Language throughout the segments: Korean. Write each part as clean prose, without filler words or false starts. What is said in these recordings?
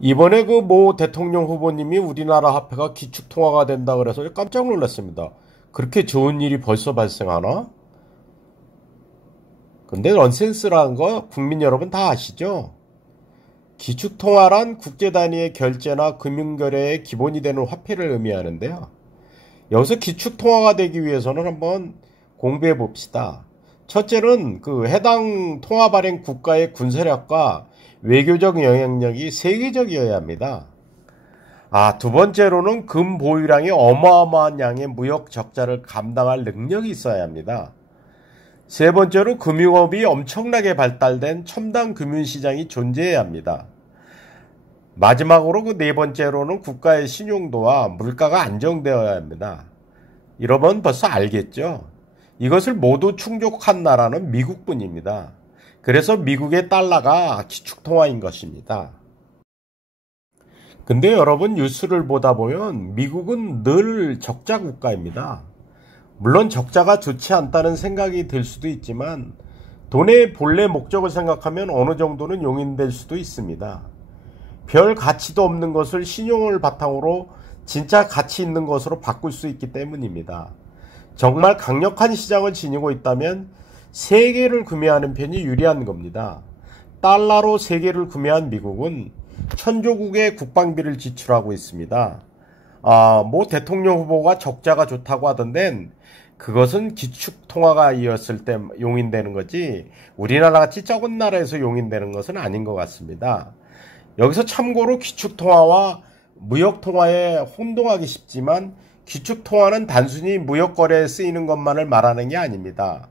이번에 그 모 대통령 후보님이 우리나라 화폐가 기축통화가 된다 그래서 깜짝 놀랐습니다. 그렇게 좋은 일이 벌써 발생하나? 근데 넌센스라는 거 국민 여러분 다 아시죠? 기축통화란 국제 단위의 결제나 금융거래의 기본이 되는 화폐를 의미하는데요. 여기서 기축통화가 되기 위해서는 한번 공부해 봅시다. 첫째는 그 해당 통화 발행 국가의 군사력과 외교적 영향력이 세계적이어야 합니다. 두 번째로는 금 보유량이 어마어마한 양의 무역 적자를 감당할 능력이 있어야 합니다. 세 번째로 금융업이 엄청나게 발달된 첨단 금융시장이 존재해야 합니다. 마지막으로 그 네 번째로는 국가의 신용도와 물가가 안정되어야 합니다. 여러분 벌써 알겠죠? 이것을 모두 충족한 나라는 미국뿐입니다. 그래서 미국의 달러가 기축통화인 것입니다. 근데 여러분 뉴스를 보다 보면 미국은 늘 적자 국가입니다. 물론 적자가 좋지 않다는 생각이 들 수도 있지만 돈의 본래 목적을 생각하면 어느 정도는 용인될 수도 있습니다. 별 가치도 없는 것을 신용을 바탕으로 진짜 가치 있는 것으로 바꿀 수 있기 때문입니다. 정말 강력한 시장을 지니고 있다면 세계를 구매하는 편이 유리한 겁니다. 달러로 세계를 구매한 미국은 천조국의 국방비를 지출하고 있습니다. 뭐 대통령 후보가 적자가 좋다고 하던데 그것은 기축통화가 이었을 때 용인되는 거지 우리나라 같이 적은 나라에서 용인되는 것은 아닌 것 같습니다. 여기서 참고로 기축통화와 무역통화에 혼동하기 쉽지만 기축통화는 단순히 무역거래에 쓰이는 것만을 말하는 게 아닙니다.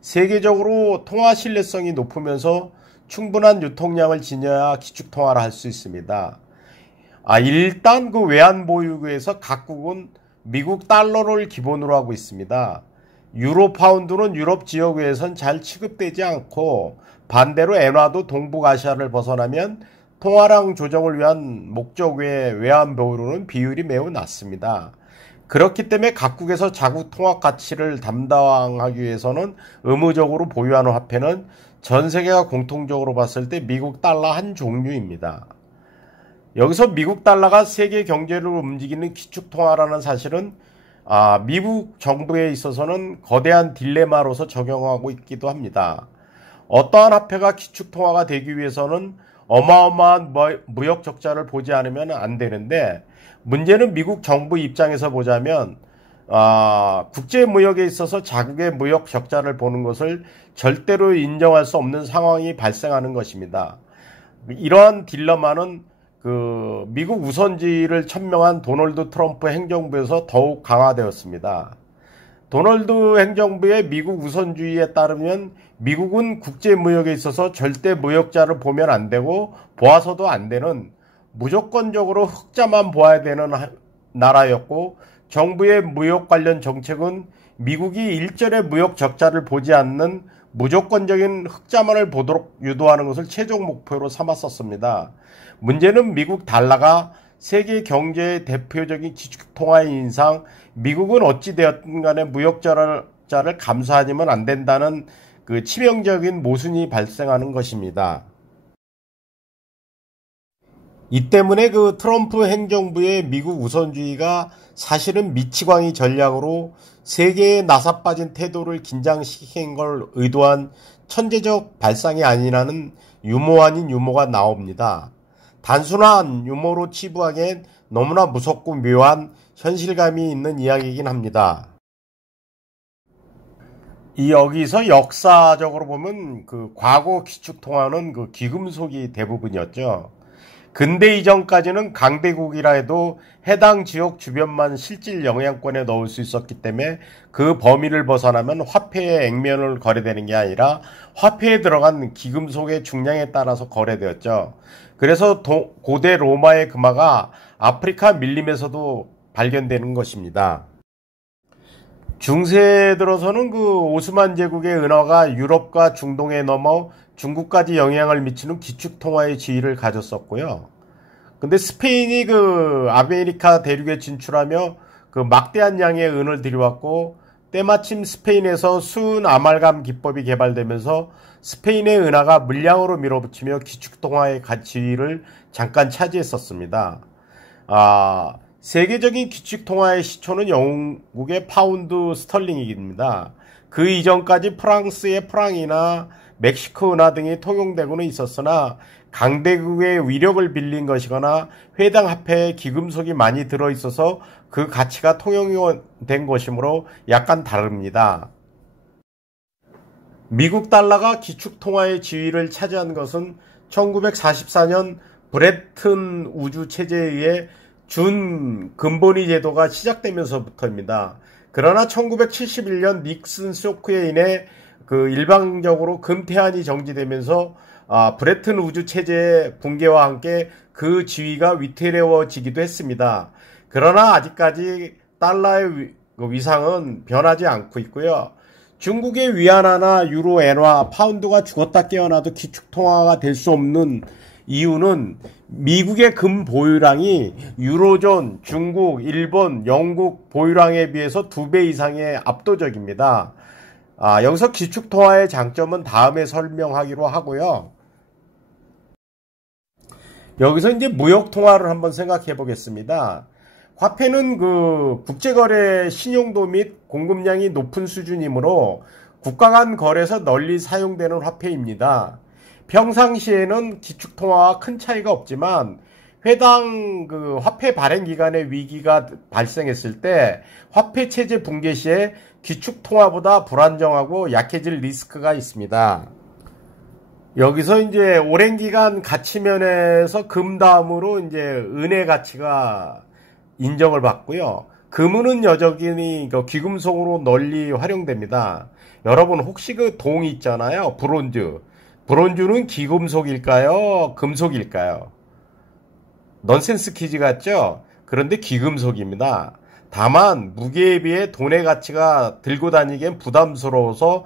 세계적으로 통화 신뢰성이 높으면서 충분한 유통량을 지녀야 기축통화를 할 수 있습니다. 일단 그 외환보유고에서 각국은 미국 달러를 기본으로 하고 있습니다. 유로 파운드는 유럽 지역에선 잘 취급되지 않고 반대로 엔화도 동북아시아를 벗어나면 통화량 조정을 위한 목적 외의 외환보유로는 비율이 매우 낮습니다. 그렇기 때문에 각국에서 자국 통화 가치를 담당하기 위해서는 의무적으로 보유하는 화폐는 전 세계가 공통적으로 봤을 때 미국 달러 한 종류입니다. 여기서 미국 달러가 세계 경제를 움직이는 기축통화라는 사실은 미국 정부에 있어서는 거대한 딜레마로서 적용하고 있기도 합니다. 어떠한 화폐가 기축통화가 되기 위해서는 어마어마한 무역 적자를 보지 않으면 안 되는데 문제는 미국 정부 입장에서 보자면 국제 무역에 있어서 자국의 무역 적자를 보는 것을 절대로 인정할 수 없는 상황이 발생하는 것입니다. 이러한 딜레마는 그 미국 우선주의를 천명한 도널드 트럼프 행정부에서 더욱 강화되었습니다. 도널드 행정부의 미국 우선주의에 따르면 미국은 국제무역에 있어서 절대 무역자를 보면 안 되고 보아서도 안 되는 무조건적으로 흑자만 보아야 되는 나라였고 정부의 무역 관련 정책은 미국이 일절의 무역 적자를 보지 않는 무조건적인 흑자만을 보도록 유도하는 것을 최종 목표로 삼았었습니다. 문제는 미국 달러가 세계 경제의 대표적인 기축통화인 이상 미국은 어찌되었든 간에 무역자를 감수하지만 안 된다는 그 치명적인 모순이 발생하는 것입니다. 이 때문에 그 트럼프 행정부의 미국 우선주의가 사실은 미치광이 전략으로 세계에 나사빠진 태도를 긴장시킨 걸 의도한 천재적 발상이 아니라는 유머 아닌 유머가 나옵니다. 단순한 유머로 치부하기엔 너무나 무섭고 묘한 현실감이 있는 이야기이긴 합니다. 여기서 역사적으로 보면 그 과거 기축통화는 그 귀금속이 대부분이었죠. 근대 이전까지는 강대국이라 해도 해당 지역 주변만 실질 영향권에 넣을 수 있었기 때문에 그 범위를 벗어나면 화폐의 액면을 거래되는 게 아니라 화폐에 들어간 기금속의 중량에 따라서 거래되었죠. 그래서 고대 로마의 금화가 아프리카 밀림에서도 발견되는 것입니다. 중세에 들어서는 그 오스만 제국의 은화가 유럽과 중동에 넘어 중국까지 영향을 미치는 기축통화의 지위를 가졌었고요. 근데 스페인이 그 아메리카 대륙에 진출하며 그 막대한 양의 은을 들여왔고 때마침 스페인에서 수은 아말감 기법이 개발되면서 스페인의 은화가 물량으로 밀어붙이며 기축통화의 지위를 잠깐 차지했었습니다. 세계적인 기축통화의 시초는 영국의 파운드 스털링입니다. 그 이전까지 프랑스의 프랑이나 멕시코 은화 등이 통용되고는 있었으나 강대국의 위력을 빌린 것이거나 해당 화폐에 기금속이 많이 들어있어서 그 가치가 통용된 것이므로 약간 다릅니다. 미국 달러가 기축통화의 지위를 차지한 것은 1944년 브레튼 우주체제에 의해 준근본위 제도가 시작되면서부터입니다. 그러나 1971년 닉슨 쇼크에 인해 일방적으로 금태환이 정지되면서 브레튼 우주체제의 붕괴와 함께 그 지위가 위태로워지기도 했습니다. 그러나 아직까지 달러의 위상은 변하지 않고 있고요. 중국의 위안화나 유로, 엔화, 파운드가 죽었다 깨어나도 기축통화가 될 수 없는 이유는 미국의 금 보유량이 유로존, 중국, 일본, 영국 보유량에 비해서 2배 이상의 압도적입니다. 여기서 기축통화의 장점은 다음에 설명하기로 하고요. 여기서 이제 무역통화를 한번 생각해 보겠습니다. 화폐는 국제거래 신용도 및 공급량이 높은 수준이므로 국가 간 거래에서 널리 사용되는 화폐입니다. 평상시에는 기축통화와 큰 차이가 없지만 해당 화폐 발행 기간에 위기가 발생했을 때 화폐 체제 붕괴 시에 기축통화보다 불안정하고 약해질 리스크가 있습니다. 여기서 이제 오랜 기간 가치면에서 금 다음으로 이제 은의 가치가 인정을 받고요. 금은 여전히 귀금속으로 널리 활용됩니다. 여러분 혹시 동 있잖아요. 브론즈. 브론즈는 귀금속일까요? 금속일까요? 넌센스 퀴즈 같죠? 그런데 귀금속입니다. 다만 무게에 비해 돈의 가치가 들고 다니기엔 부담스러워서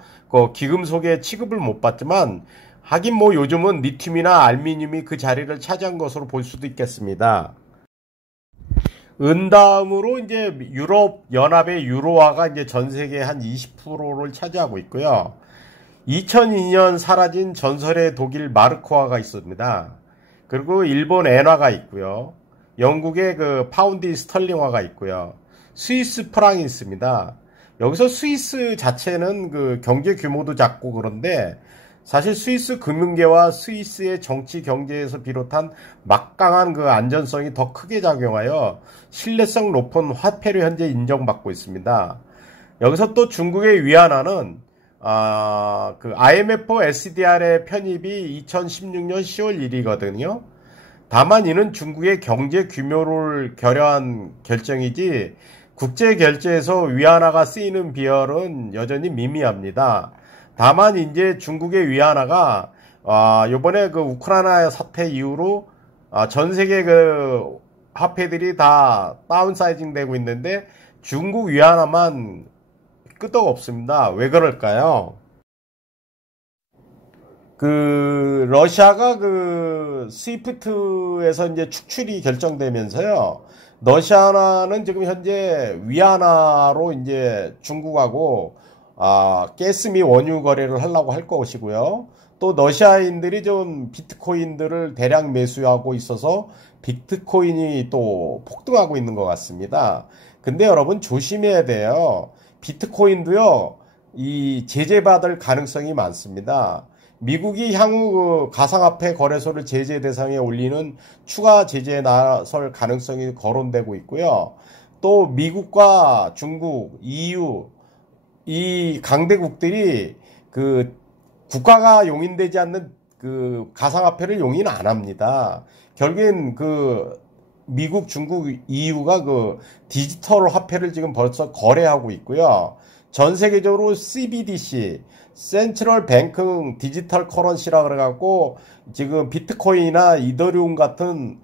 귀금속의 취급을 못 받지만 하긴 요즘은 리튬이나 알루미늄이 그 자리를 차지한 것으로 볼 수도 있겠습니다. 은 다음으로 이제 유럽 연합의 유로화가 이제 전 세계 한 20%를 차지하고 있고요. 2002년 사라진 전설의 독일 마르크화가 있습니다. 그리고 일본 엔화가 있고요. 영국의 파운드 스털링화가 있고요. 스위스 프랑이 있습니다. 여기서 스위스 자체는 경제 규모도 작고 그런데 사실 스위스 금융계와 스위스의 정치 경제에서 비롯한 막강한 안전성이 더 크게 작용하여 신뢰성 높은 화폐로 현재 인정받고 있습니다. 여기서 또 중국의 위안화는 IMF SDR의 편입이 2016년 10월 1일이거든요. 다만 이는 중국의 경제 규모를 결여한 결정이지 국제 결제에서 위안화가 쓰이는 비율은 여전히 미미합니다. 다만 이제 중국의 위안화가 요번에 우크라이나 사태 이후로 전 세계 화폐들이 다 다운사이징 되고 있는데 중국 위안화만 끄떡 없습니다. 왜 그럴까요? 러시아가 스위프트에서 이제 축출이 결정되면서요. 러시아는 지금 현재 위안화로 이제 중국하고 가스 및 원유 거래를 하려고 할 것이고요. 또 러시아인들이 좀 비트코인들을 대량 매수하고 있어서 비트코인이 또 폭등하고 있는 것 같습니다. 근데 여러분 조심해야 돼요. 비트코인도요, 이 제재받을 가능성이 많습니다. 미국이 향후 가상화폐 거래소를 제재 대상에 올리는 추가 제재에 나설 가능성이 거론되고 있고요. 또 미국과 중국, EU, 이 강대국들이 국가가 용인되지 않는 가상화폐를 용인 안 합니다. 결국엔 미국, 중국, EU가 디지털 화폐를 지금 벌써 거래하고 있고요. 전 세계적으로 CBDC, 센트럴 뱅킹 디지털 커런시라 그래갖고 지금 비트코인이나 이더리움 같은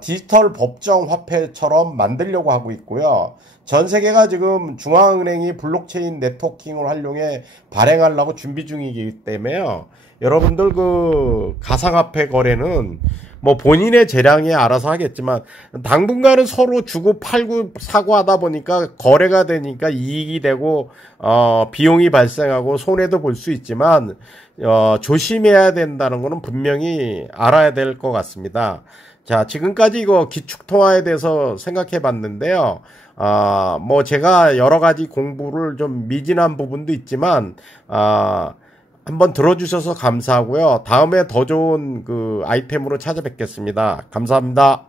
디지털 법정 화폐처럼 만들려고 하고 있고요. 전 세계가 지금 중앙은행이 블록체인 네트워킹을 활용해 발행하려고 준비 중이기 때문에요. 여러분들 가상화폐 거래는 뭐 본인의 재량에 알아서 하겠지만 당분간은 서로 주고 팔고 사고 하다 보니까 거래가 되니까 이익이 되고 비용이 발생하고 손해도 볼 수 있지만 조심해야 된다는 거는 분명히 알아야 될 것 같습니다. 자, 지금까지 이거 기축통화에 대해서 생각해 봤는데요. 뭐 제가 여러 가지 공부를 좀 미진한 부분도 있지만, 한번 들어주셔서 감사하고요. 다음에 더 좋은 그 아이템으로 찾아뵙겠습니다. 감사합니다.